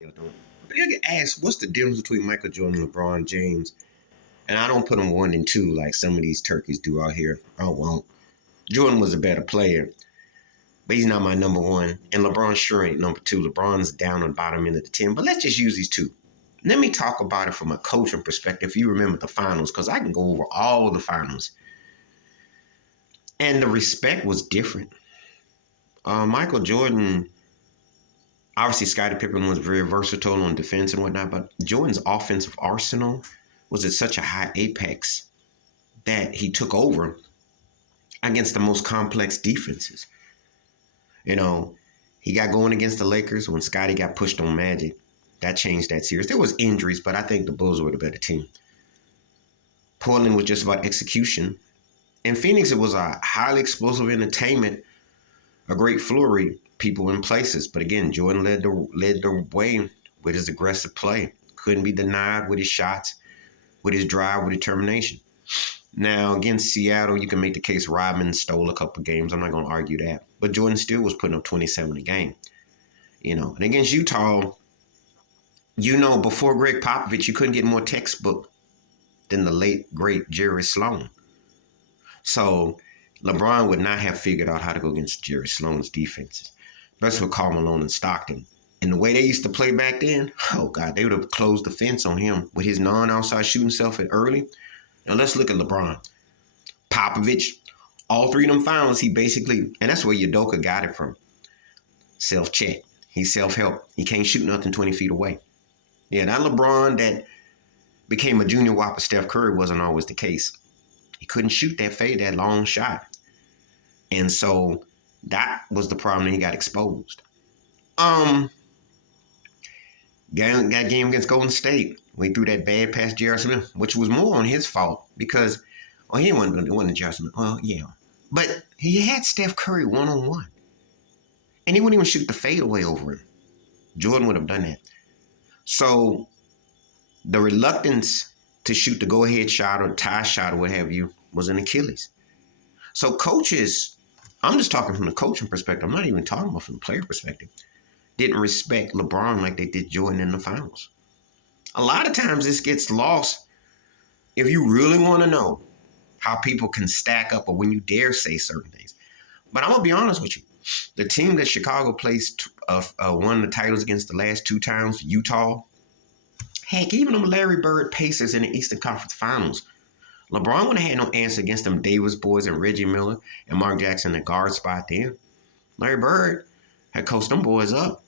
But you get asked, what's the difference between Michael Jordan and LeBron James? And I don't put them one and two like some of these turkeys do out here. I won't. Jordan was a better player, but he's not my number one. And LeBron sure ain't number two. LeBron's down on the bottom end of the 10. But let's just use these two. Let me talk about it from a coaching perspective. If you remember the finals, because I can go over all of the finals. And the respect was different. Michael Jordan, obviously Scottie Pippen was very versatile on defense and whatnot, but Jordan's offensive arsenal was at such a high apex that he took over against the most complex defenses. You know, he got going against the Lakers when Scottie got pushed on Magic. That changed that series. There was injuries, but I think the Bulls were the better team. Portland was just about execution. In Phoenix, it was a highly explosive entertainment, a great flurry, people in places. But again, Jordan led the way with his aggressive play. Couldn't be denied with his shots, with his drive, with determination. Now, against Seattle, you can make the case Rodman stole a couple games. I'm not going to argue that. But Jordan still was putting up 27 a game. And against Utah, before Greg Popovich, you couldn't get more textbook than the late, great Jerry Sloan. So LeBron would not have figured out how to go against Jerry Sloan's defenses, especially with Karl Malone and Stockton. And the way they used to play back then, oh, God, they would have closed the fence on him with his non-outside shooting self at early. Now, let's look at LeBron. Popovich, all three of them finals, he basically, and that's where Udoka got it from, self-check. He's self-help. He can't shoot nothing 20 feet away. Yeah, that LeBron that became a junior whopper Steph Curry wasn't always the case. He couldn't shoot that fade, that long shot. And so that was the problem, and he got exposed. That game against Golden State, we threw that bad past J.R. Smith, which was more on his fault because, he wasn't J.R. Smith. Well, yeah. But he had Steph Curry one-on-one. And he wouldn't even shoot the fadeaway over him. Jordan would have done that. So the reluctance to shoot the go-ahead shot or tie shot or what have you was an Achilles. So coaches, I'm just talking from the coaching perspective. I'm not even talking about from the player perspective. Didn't respect LeBron like they did Jordan in the finals. A lot of times this gets lost if you really want to know how people can stack up or when you dare say certain things. But I'm going to be honest with you. The team that Chicago placed won the titles against the last two times, Utah. Heck, even them Larry Bird Pacers in the Eastern Conference Finals. LeBron would have had no answer against them Davis boys and Reggie Miller and Mark Jackson in the guard spot then. Larry Bird had coached them boys up.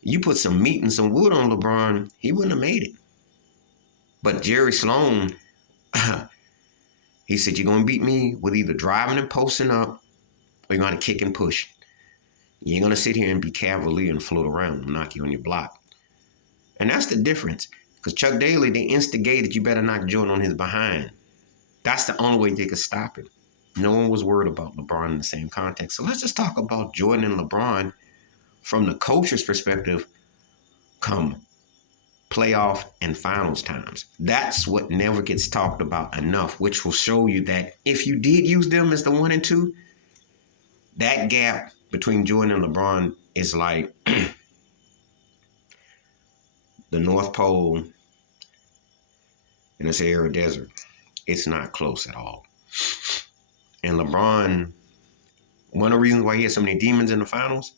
You put some meat and some wood on LeBron, he wouldn't have made it. But Jerry Sloan, he said, you're going to beat me with either driving and posting up or you're going to kick and push. You ain't going to sit here and be cavalier and float around and knock you on your block. And that's the difference. Because Chuck Daly, they instigated, you better knock Jordan on his behind. That's the only way they could stop him. No one was worried about LeBron in the same context. So let's just talk about Jordan and LeBron from the coach's perspective come playoff and finals times. That's what never gets talked about enough, which will show you that if you did use them as the 1 and 2, that gap between Jordan and LeBron is like the North Pole in the Sahara Desert. It's not close at all. And LeBron, one of the reasons why he had so many demons in the finals,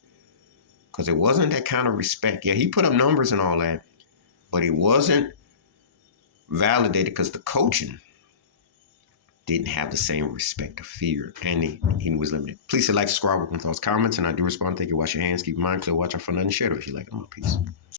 because it wasn't that kind of respect. Yeah, he put up numbers and all that, but he wasn't validated because the coaching didn't have the same respect or fear, and he was limited. Please hit like, subscribe, with thoughts, comments, and I do respond. Thank you. Wash your hands, keep your mind clear, watch out for nothing, share it if you like it. Peace.